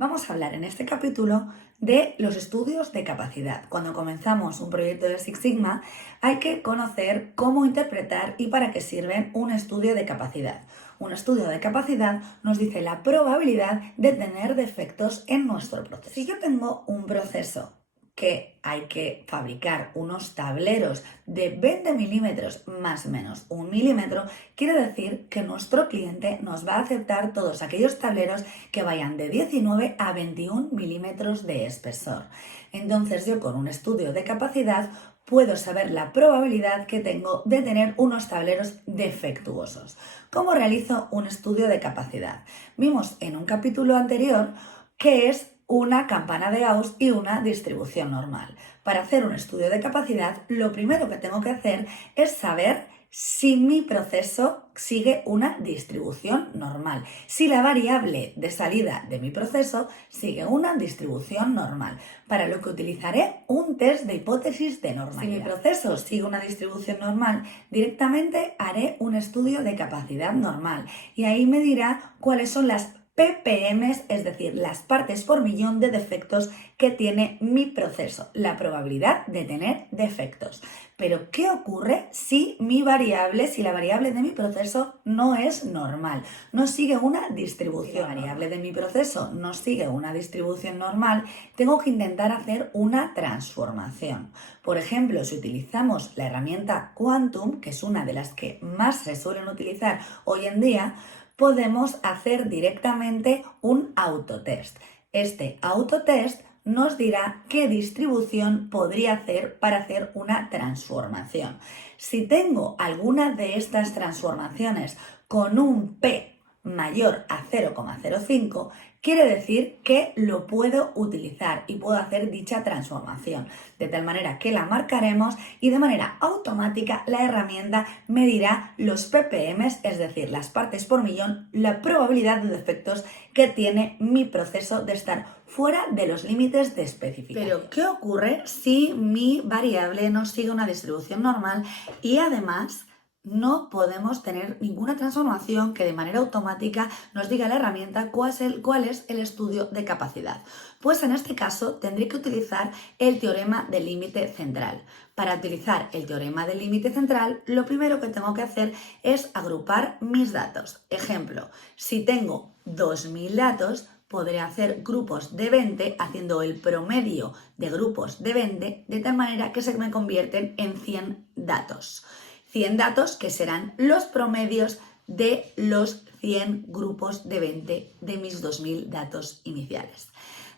Vamos a hablar en este capítulo de los estudios de capacidad. Cuando comenzamos un proyecto de Six Sigma, hay que conocer cómo interpretar y para qué sirve un estudio de capacidad. Un estudio de capacidad nos dice la probabilidad de tener defectos en nuestro proceso. Si yo tengo un proceso que hay que fabricar unos tableros de 20 milímetros más o menos 1 milímetro, quiere decir que nuestro cliente nos va a aceptar todos aquellos tableros que vayan de 19 a 21 milímetros de espesor. Entonces yo con un estudio de capacidad puedo saber la probabilidad que tengo de tener unos tableros defectuosos. ¿Cómo realizo un estudio de capacidad? Vimos en un capítulo anterior qué es una campana de Gauss y una distribución normal. Para hacer un estudio de capacidad, lo primero que tengo que hacer es saber si mi proceso sigue una distribución normal, si la variable de salida de mi proceso sigue una distribución normal, para lo que utilizaré un test de hipótesis de normalidad. Si mi proceso sigue una distribución normal, directamente haré un estudio de capacidad normal y ahí me dirá cuáles son las ppm, es decir, las partes por millón de defectos que tiene mi proceso, la probabilidad de tener defectos. Pero, ¿qué ocurre si la variable de mi proceso no es normal? No sigue una distribución. Si la variable de mi proceso no sigue una distribución normal, tengo que intentar hacer una transformación. Por ejemplo, si utilizamos la herramienta Quantum, que es una de las que más se suelen utilizar hoy en día, podemos hacer directamente un autotest. Este autotest nos dirá qué distribución podría hacer para hacer una transformación. Si tengo alguna de estas transformaciones con un P mayor a 0,05, quiere decir que lo puedo utilizar y puedo hacer dicha transformación, de tal manera que la marcaremos y de manera automática la herramienta me dirá los ppm, es decir, las partes por millón, la probabilidad de defectos que tiene mi proceso de estar fuera de los límites de especificación. Pero, ¿qué ocurre si mi variable no sigue una distribución normal y además no podemos tener ninguna transformación que de manera automática nos diga la herramienta cuál es el estudio de capacidad? Pues en este caso tendré que utilizar el teorema del límite central. Para utilizar el teorema del límite central, lo primero que tengo que hacer es agrupar mis datos. Ejemplo, si tengo 2000 datos, podré hacer grupos de 20 haciendo el promedio de grupos de 20 de tal manera que se me convierten en 100 datos. 100 datos que serán los promedios de los 100 grupos de 20 de mis 2000 datos iniciales.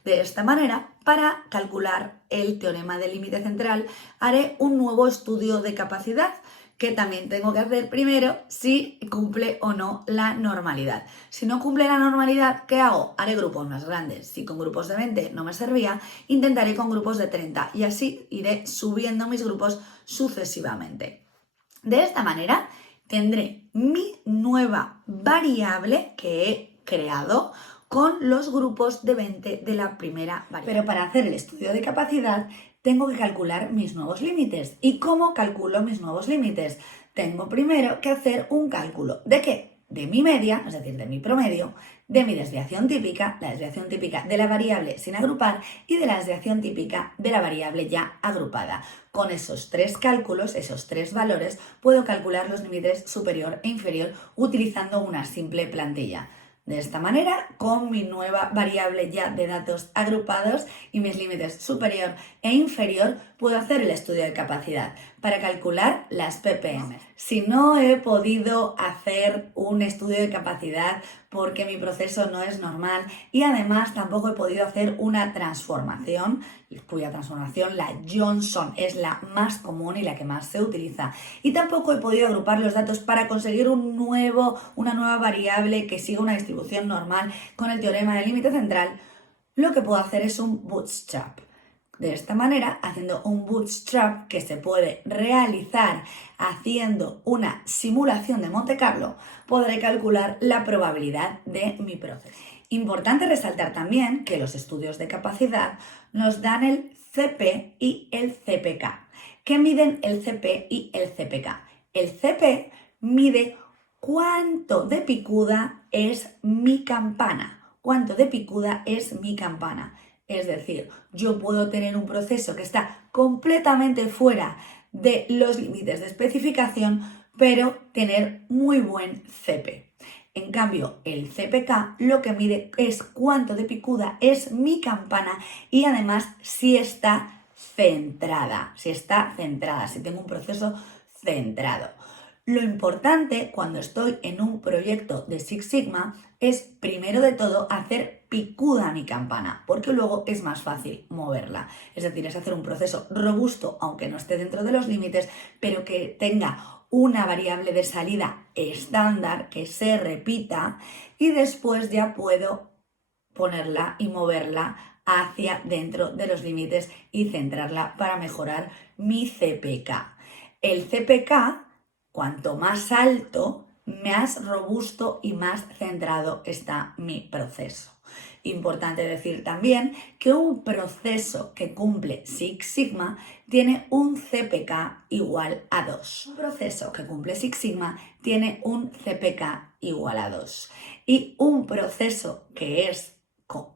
De esta manera, para calcular el teorema del límite central, haré un nuevo estudio de capacidad que también tengo que hacer primero si cumple o no la normalidad. Si no cumple la normalidad, ¿qué hago? Haré grupos más grandes. Si con grupos de 20 no me servía, intentaré con grupos de 30 y así iré subiendo mis grupos sucesivamente. De esta manera tendré mi nueva variable que he creado con los grupos de 20 de la primera variable. Pero para hacer el estudio de capacidad tengo que calcular mis nuevos límites. ¿Y cómo calculo mis nuevos límites? Tengo primero que hacer un cálculo. ¿De qué? De mi media, es decir, de mi promedio, de mi desviación típica, la desviación típica de la variable sin agrupar y de la desviación típica de la variable ya agrupada. Con esos tres cálculos, esos tres valores, puedo calcular los límites superior e inferior utilizando una simple plantilla. De esta manera, con mi nueva variable ya de datos agrupados y mis límites superior e inferior, puedo hacer el estudio de capacidad para calcular las ppm. Si no he podido hacer un estudio de capacidad porque mi proceso no es normal y además tampoco he podido hacer una transformación, cuya transformación, la Johnson, es la más común y la que más se utiliza, y tampoco he podido agrupar los datos para conseguir una nueva variable que siga una distribución normal con el teorema del límite central, lo que puedo hacer es un bootstrap. De esta manera, haciendo un bootstrap que se puede realizar haciendo una simulación de Monte Carlo, podré calcular la probabilidad de mi proceso. Importante resaltar también que los estudios de capacidad nos dan el CP y el CPK. ¿Qué miden el CP y el CPK? El CP mide cuánto de picuda es mi campana, cuánto de picuda es mi campana. Es decir, yo puedo tener un proceso que está completamente fuera de los límites de especificación, pero tener muy buen CP. En cambio, el CPK lo que mide es cuánto de picuda es mi campana y además si está centrada, si tengo un proceso centrado. Lo importante cuando estoy en un proyecto de Six Sigma es primero de todo hacer picuda mi campana, porque luego es más fácil moverla. Es decir, es hacer un proceso robusto, aunque no esté dentro de los límites, pero que tenga una variable de salida estándar que se repita y después ya puedo ponerla y moverla hacia dentro de los límites y centrarla para mejorar mi CPK. El CPK, cuanto más alto, más robusto y más centrado está mi proceso. Importante decir también que un proceso que cumple Six Sigma tiene un CPK igual a 2. Un proceso que cumple Six Sigma tiene un CPK igual a 2. Y un proceso que es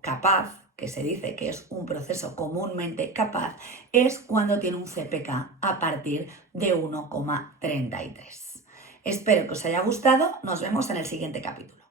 capaz, que se dice que es un proceso comúnmente capaz, es cuando tiene un CPK a partir de 1,33. Espero que os haya gustado, nos vemos en el siguiente capítulo.